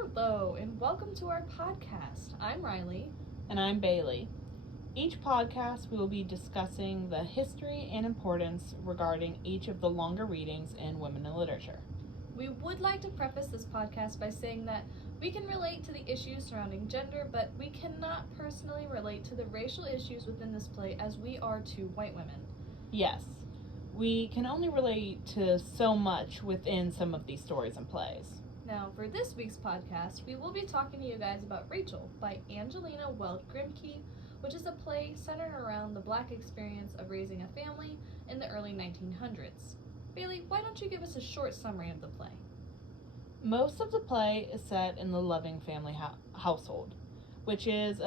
Hello, and welcome to our podcast. I'm Rylee. And I'm Bailey. Each podcast we will be discussing the history and importance regarding each of the longer readings in women in literature. We would like to preface this podcast by saying that we can relate to the issues surrounding gender, but we cannot personally relate to the racial issues within this play as we are two white women. Yes, we can only relate to so much within some of these stories and plays. Now, for this week's podcast, we will be talking to you guys about Rachel by Angelina Weld Grimke, which is a play centered around the Black experience of raising a family in the early 1900s. Bailey, why don't you give us a short summary of the play? Most of the play is set in the Loving family household, which is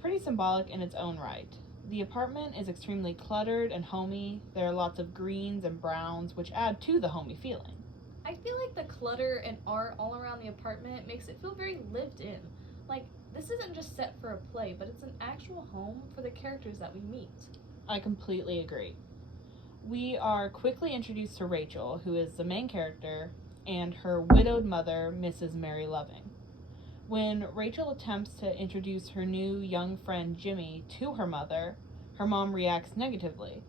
pretty symbolic in its own right. The apartment is extremely cluttered and homey. There are lots of greens and browns, which add to the homey feeling. I feel like the clutter and art all around the apartment makes it feel very lived in. Like, this isn't just set for a play, but it's an actual home for the characters that we meet. I completely agree. We are quickly introduced to Rachel, who is the main character, and her widowed mother, Mrs. Mary Loving. When Rachel attempts to introduce her new young friend Jimmy to her mom reacts negatively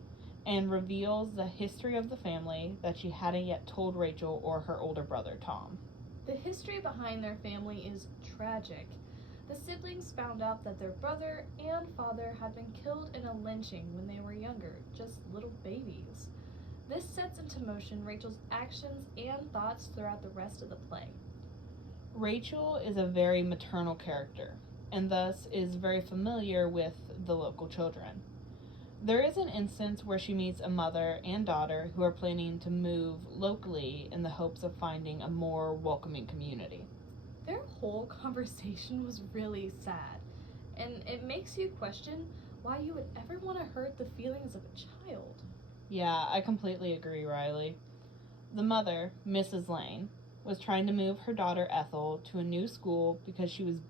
and reveals the history of the family that she hadn't yet told Rachel or her older brother, Tom. The history behind their family is tragic. The siblings found out that their brother and father had been killed in a lynching when they were younger, just little babies. This sets into motion Rachel's actions and thoughts throughout the rest of the play. Rachel is a very maternal character, and thus is very familiar with the local children. There is an instance where she meets a mother and daughter who are planning to move locally in the hopes of finding a more welcoming community. Their whole conversation was really sad, and it makes you question why you would ever want to hurt the feelings of a child. Yeah, I completely agree, Rylee. The mother, Mrs. Lane, was trying to move her daughter Ethel to a new school because she was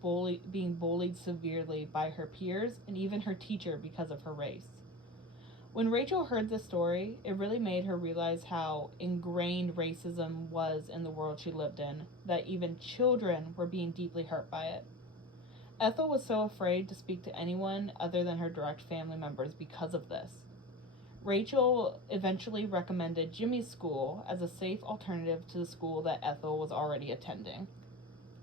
being bullied severely by her peers and even her teacher because of her race. When Rachel heard this story, it really made her realize how ingrained racism was in the world she lived in, that even children were being deeply hurt by it. Ethel was so afraid to speak to anyone other than her direct family members because of this. Rachel eventually recommended Jimmy's school as a safe alternative to the school that Ethel was already attending.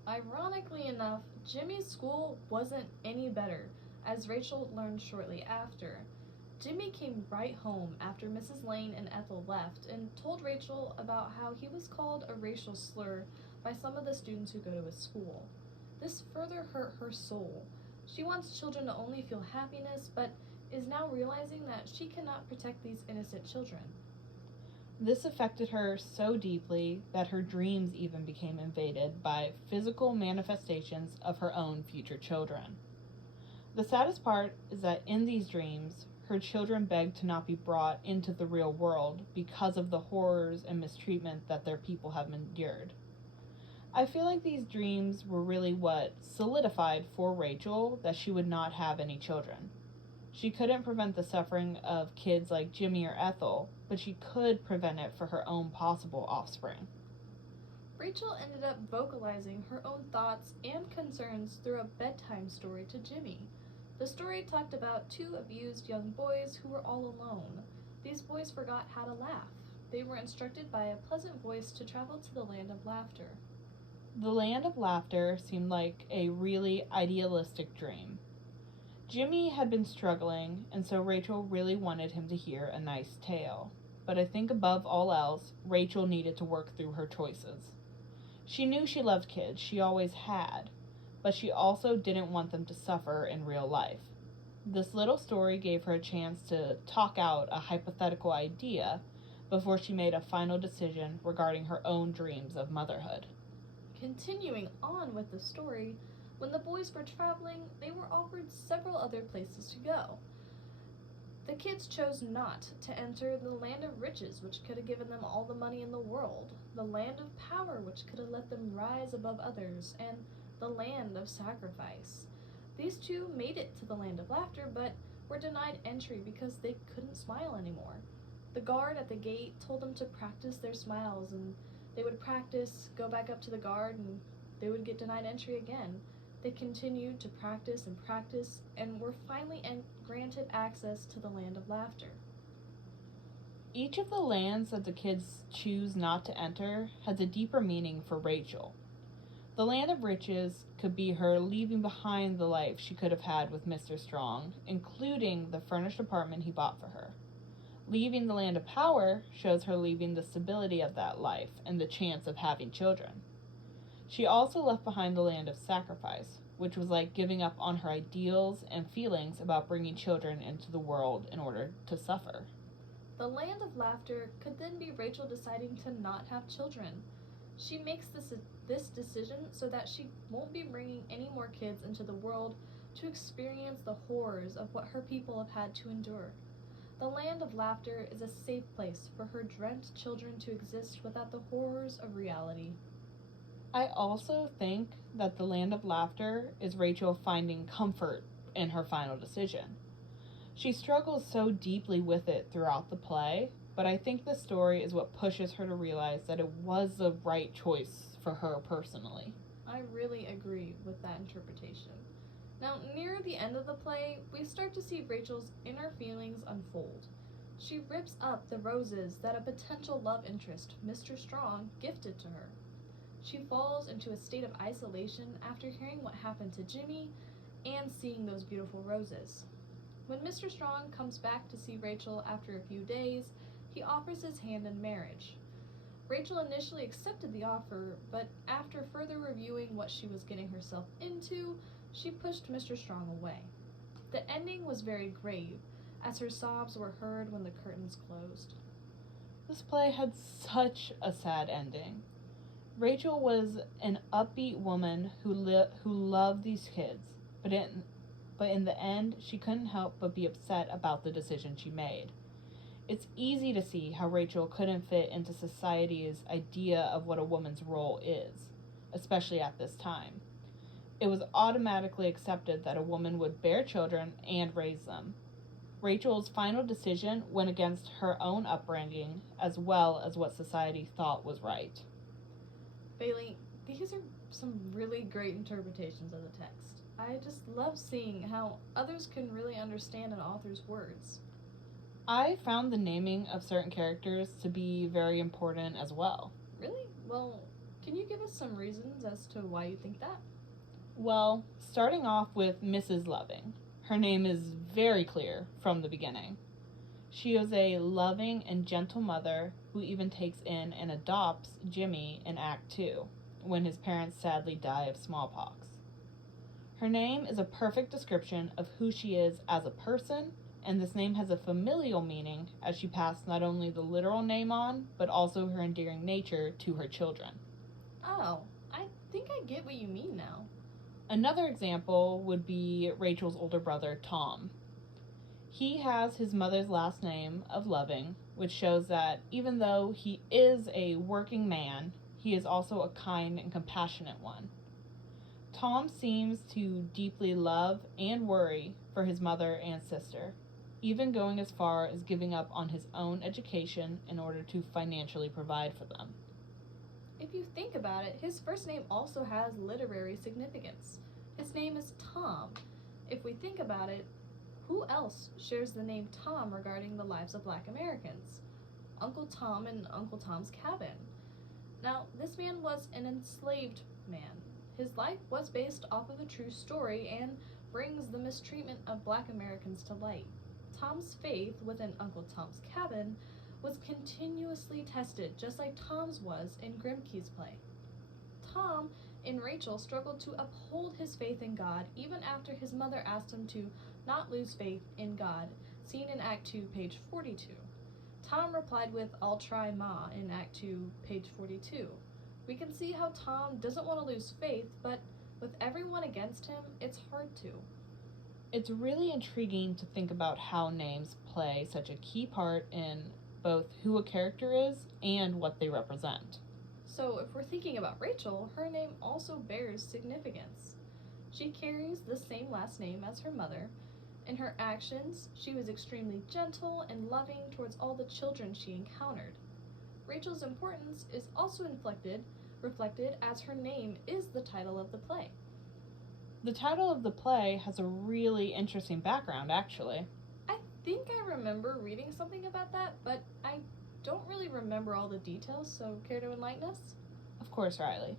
Ironically enough, Jimmy's school wasn't any better, as Rachel learned shortly after. Jimmy came right home after Mrs. Lane and Ethel left and told Rachel about how he was called a racial slur by some of the students who go to his school. This further hurt her soul. She wants children to only feel happiness, but is now realizing that she cannot protect these innocent children. This affected her so deeply that her dreams even became invaded by physical manifestations of her own future children. The saddest part is that in these dreams, her children begged to not be brought into the real world because of the horrors and mistreatment that their people have endured. I feel like these dreams were really what solidified for Rachel that she would not have any children. She couldn't prevent the suffering of kids like Jimmy or Ethel, but she could prevent it for her own possible offspring. Rachel ended up vocalizing her own thoughts and concerns through a bedtime story to Jimmy. The story talked about two abused young boys who were all alone. These boys forgot how to laugh. They were instructed by a pleasant voice to travel to the land of laughter. The land of laughter seemed like a really idealistic dream. Jimmy had been struggling, and so Rachel really wanted him to hear a nice tale. But I think above all else, Rachel needed to work through her choices. She knew she loved kids, she always had, but she also didn't want them to suffer in real life. This little story gave her a chance to talk out a hypothetical idea before she made a final decision regarding her own dreams of motherhood. Continuing on with the story, when the boys were traveling, they were offered several other places to go. The kids chose not to enter the land of riches, which could have given them all the money in the world, the land of power, which could have let them rise above others, and the land of sacrifice. These two made it to the land of laughter, but were denied entry because they couldn't smile anymore. The guard at the gate told them to practice their smiles, and they would practice, go back up to the guard, and they would get denied entry again. They continued to practice and were finally granted access to the Land of Laughter. Each of the lands that the kids choose not to enter has a deeper meaning for Rachel. The Land of Riches could be her leaving behind the life she could have had with Mr. Strong, including the furnished apartment he bought for her. Leaving the Land of Power shows her leaving the stability of that life and the chance of having children. She also left behind the Land of Sacrifice, which was like giving up on her ideals and feelings about bringing children into the world in order to suffer. The Land of Laughter could then be Rachel deciding to not have children. She makes this decision so that she won't be bringing any more kids into the world to experience the horrors of what her people have had to endure. The Land of Laughter is a safe place for her dreamt children to exist without the horrors of reality. I also think that the Land of Laughter is Rachel finding comfort in her final decision. She struggles so deeply with it throughout the play, but I think the story is what pushes her to realize that it was the right choice for her personally. I really agree with that interpretation. Now, near the end of the play, we start to see Rachel's inner feelings unfold. She rips up the roses that a potential love interest, Mr. Strong, gifted to her. She falls into a state of isolation after hearing what happened to Jimmy and seeing those beautiful roses. When Mr. Strong comes back to see Rachel after a few days, he offers his hand in marriage. Rachel initially accepted the offer, but after further reviewing what she was getting herself into, she pushed Mr. Strong away. The ending was very grave, as her sobs were heard when the curtains closed. This play had such a sad ending. Rachel was an upbeat woman who loved these kids, but in the end, she couldn't help but be upset about the decision she made. It's easy to see how Rachel couldn't fit into society's idea of what a woman's role is, especially at this time. It was automatically accepted that a woman would bear children and raise them. Rachel's final decision went against her own upbringing as well as what society thought was right. Bailey, these are some really great interpretations of the text. I just love seeing how others can really understand an author's words. I found the naming of certain characters to be very important as well. Really? Well, can you give us some reasons as to why you think that? Well, starting off with Mrs. Loving. Her name is very clear from the beginning. She is a loving and gentle mother who even takes in and adopts Jimmy in Act 2, when his parents sadly die of smallpox. Her name is a perfect description of who she is as a person, and this name has a familial meaning as she passed not only the literal name on, but also her endearing nature to her children. Oh, I think I get what you mean now. Another example would be Rachel's older brother, Tom. He has his mother's last name of Loving, which shows that even though he is a working man, he is also a kind and compassionate one. Tom seems to deeply love and worry for his mother and sister, even going as far as giving up on his own education in order to financially provide for them. If you think about it, his first name also has literary significance. His name is Tom. If we think about it, who else shares the name Tom regarding the lives of Black Americans? Uncle Tom and Uncle Tom's Cabin. Now, this man was an enslaved man. His life was based off of a true story and brings the mistreatment of Black Americans to light. Tom's faith within Uncle Tom's Cabin was continuously tested, just like Tom's was in Grimke's play. Tom, in Rachel, struggled to uphold his faith in God even after his mother asked him to not lose faith in God, seen in Act 2, page 42. Tom replied with, "I'll try, Ma," in Act 2, page 42. We can see how Tom doesn't want to lose faith, but with everyone against him, it's hard to. It's really intriguing to think about how names play such a key part in both who a character is and what they represent. So if we're thinking about Rachel, her name also bears significance. She carries the same last name as her mother. In her actions, she was extremely gentle and loving towards all the children she encountered. Rachel's importance is also inflected reflected as her name is the title of the play. The title of the play has a really interesting background, actually. I think I remember reading something about that, but I don't really remember all the details, so care to enlighten us? Of course, Rylee.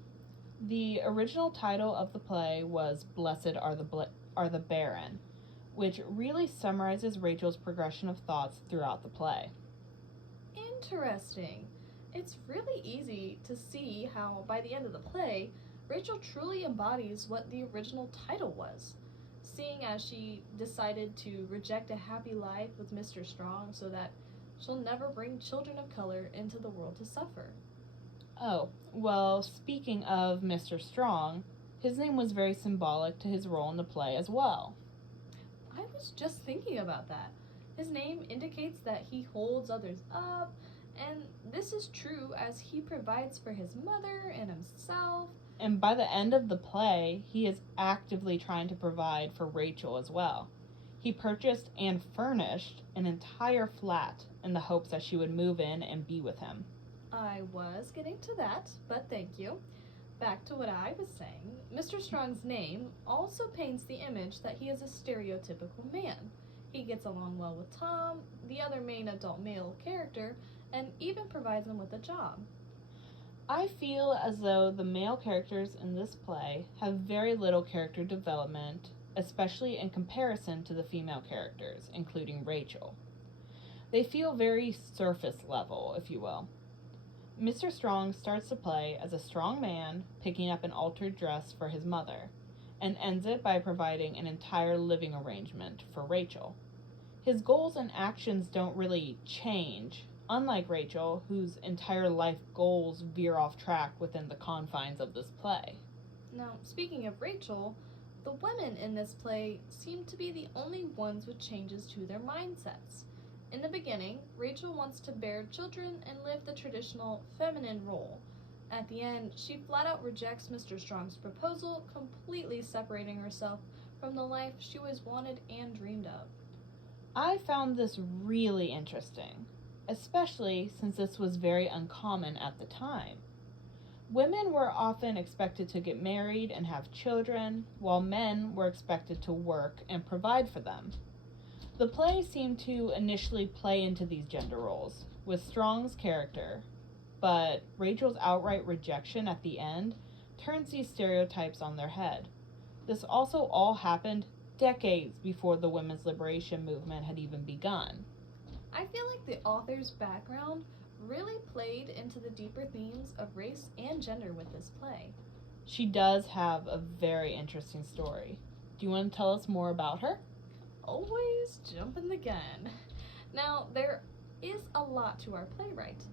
The original title of the play was Blessed Are the Barren, which really summarizes Rachel's progression of thoughts throughout the play. Interesting. It's really easy to see how, by the end of the play, Rachel truly embodies what the original title was, seeing as she decided to reject a happy life with Mr. Strong so that she'll never bring children of color into the world to suffer. Oh, well, speaking of Mr. Strong, his name was very symbolic to his role in the play as well. I was just thinking about that. His name indicates that he holds others up, and this is true as he provides for his mother and himself. And by the end of the play, he is actively trying to provide for Rachel as well. He purchased and furnished an entire flat in the hopes that she would move in and be with him. I was getting to that, but thank you. Back to what I was saying, Mr. Strong's name also paints the image that he is a stereotypical man. He gets along well with Tom, the other main adult male character, and even provides him with a job. I feel as though the male characters in this play have very little character development, especially in comparison to the female characters, including Rachel. They feel very surface level, if you will. Mr. Strong starts the play as a strong man picking up an altered dress for his mother, and ends it by providing an entire living arrangement for Rachel. His goals and actions don't really change, unlike Rachel, whose entire life goals veer off track within the confines of this play. Now, speaking of Rachel, the women in this play seem to be the only ones with changes to their mindsets. In the beginning, Rachel wants to bear children and live the traditional feminine role. At the end, she flat out rejects Mr. Strong's proposal, completely separating herself from the life she always wanted and dreamed of. I found this really interesting, especially since this was very uncommon at the time. Women were often expected to get married and have children, while men were expected to work and provide for them. The play seemed to initially play into these gender roles, with Strong's character, but Rachel's outright rejection at the end turns these stereotypes on their head. This also all happened decades before the women's liberation movement had even begun. I feel like the author's background really played into the deeper themes of race and gender with this play. She does have a very interesting story. Do you want to tell us more about her? Always jumping the gun. Now, there is a lot to our playwright.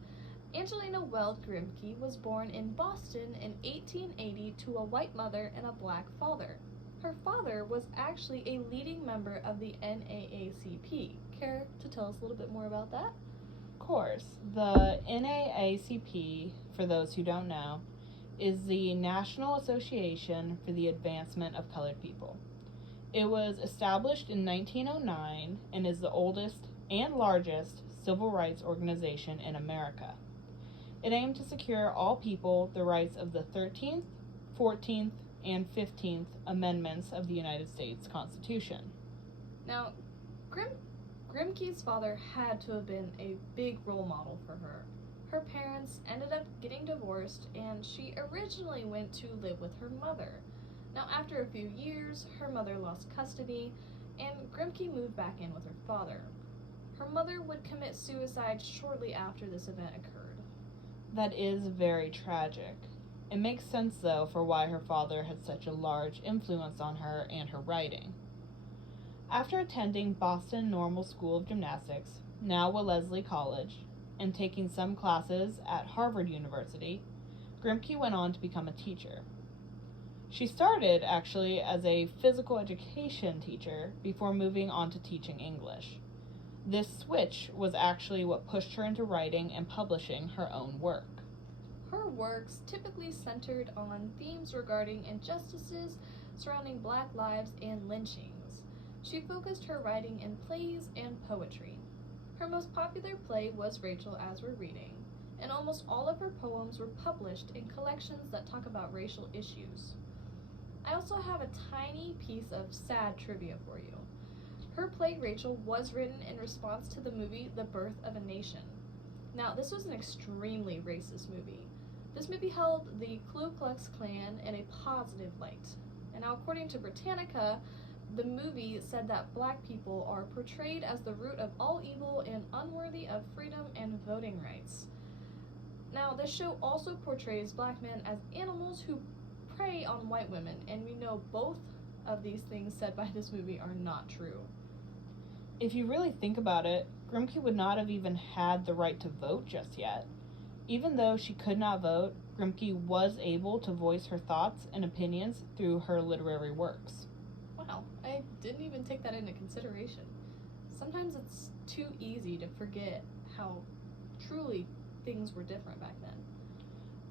Angelina Weld Grimke was born in Boston in 1880 to a white mother and a black father. Her father was actually a leading member of the NAACP. Care to tell us a little bit more about that? Of course. The NAACP, for those who don't know, is the National Association for the Advancement of Colored People. It was established in 1909 and is the oldest and largest civil rights organization in America. It aimed to secure all people the rights of the 13th, 14th, and 15th Amendments of the United States Constitution. Now, Grimke's father had to have been a big role model for her. Her parents ended up getting divorced, and she originally went to live with her mother. Now, after a few years, her mother lost custody, and Grimke moved back in with her father. Her mother would commit suicide shortly after this event occurred. That is very tragic. It makes sense, though, for why her father had such a large influence on her and her writing. After attending Boston Normal School of Gymnastics, now Wellesley College, and taking some classes at Harvard University, Grimke went on to become a teacher. She started, actually, as a physical education teacher before moving on to teaching English. This switch was actually what pushed her into writing and publishing her own work. Her works typically centered on themes regarding injustices surrounding Black lives and lynchings. She focused her writing in plays and poetry. Her most popular play was Rachel, as we're reading, and almost all of her poems were published in collections that talk about racial issues. I also have a tiny piece of sad trivia for you. Her play Rachel was written in response to the movie The Birth of a Nation. Now, this was an extremely racist movie. This movie held the Ku Klux Klan in a positive light. And now, according to Britannica, the movie said that black people are portrayed as the root of all evil and unworthy of freedom and voting rights. Now, this show also portrays black men as animals who prey on white women, and we know both of these things said by this movie are not true. If you really think about it, Grimke would not have even had the right to vote just yet. Even though she could not vote, Grimke was able to voice her thoughts and opinions through her literary works. Wow, I didn't even take that into consideration. Sometimes it's too easy to forget how truly things were different back then.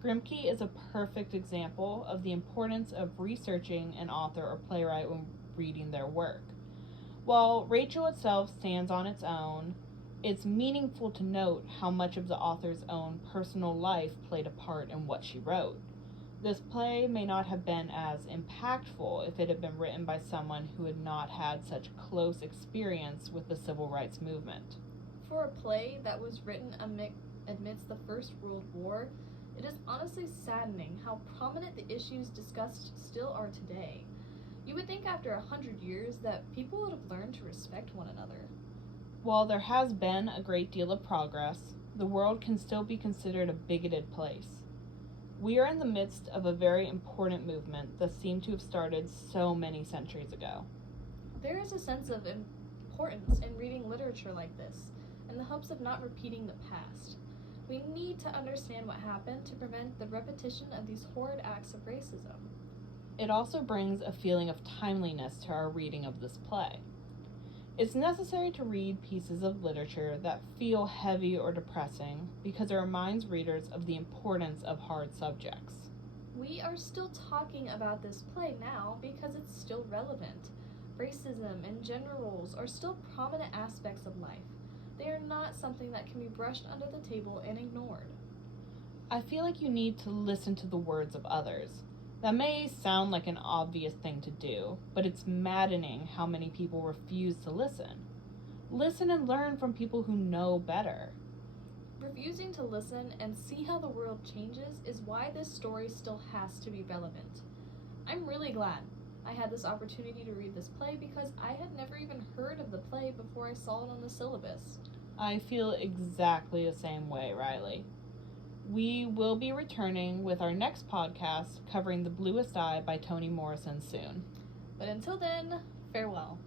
Grimke is a perfect example of the importance of researching an author or playwright when reading their work. While Rachel itself stands on its own, it's meaningful to note how much of the author's own personal life played a part in what she wrote. This play may not have been as impactful if it had been written by someone who had not had such close experience with the civil rights movement. For a play that was written amidst the First World War, it is honestly saddening how prominent the issues discussed still are today. You would think after 100 years that people would have learned to respect one another. While there has been a great deal of progress, the world can still be considered a bigoted place. We are in the midst of a very important movement that seemed to have started so many centuries ago. There is a sense of importance in reading literature like this, in the hopes of not repeating the past. We need to understand what happened to prevent the repetition of these horrid acts of racism. It also brings a feeling of timeliness to our reading of this play. It's necessary to read pieces of literature that feel heavy or depressing because it reminds readers of the importance of hard subjects. We are still talking about this play now because it's still relevant. Racism and gender roles are still prominent aspects of life. They are not something that can be brushed under the table and ignored. I feel like you need to listen to the words of others. That may sound like an obvious thing to do, but it's maddening how many people refuse to listen. Listen and learn from people who know better. Refusing to listen and see how the world changes is why this story still has to be relevant. I'm really glad I had this opportunity to read this play because I had never even heard of the play before I saw it on the syllabus. I feel exactly the same way, Rylee. We will be returning with our next podcast covering The Bluest Eye by Toni Morrison soon. But until then, farewell.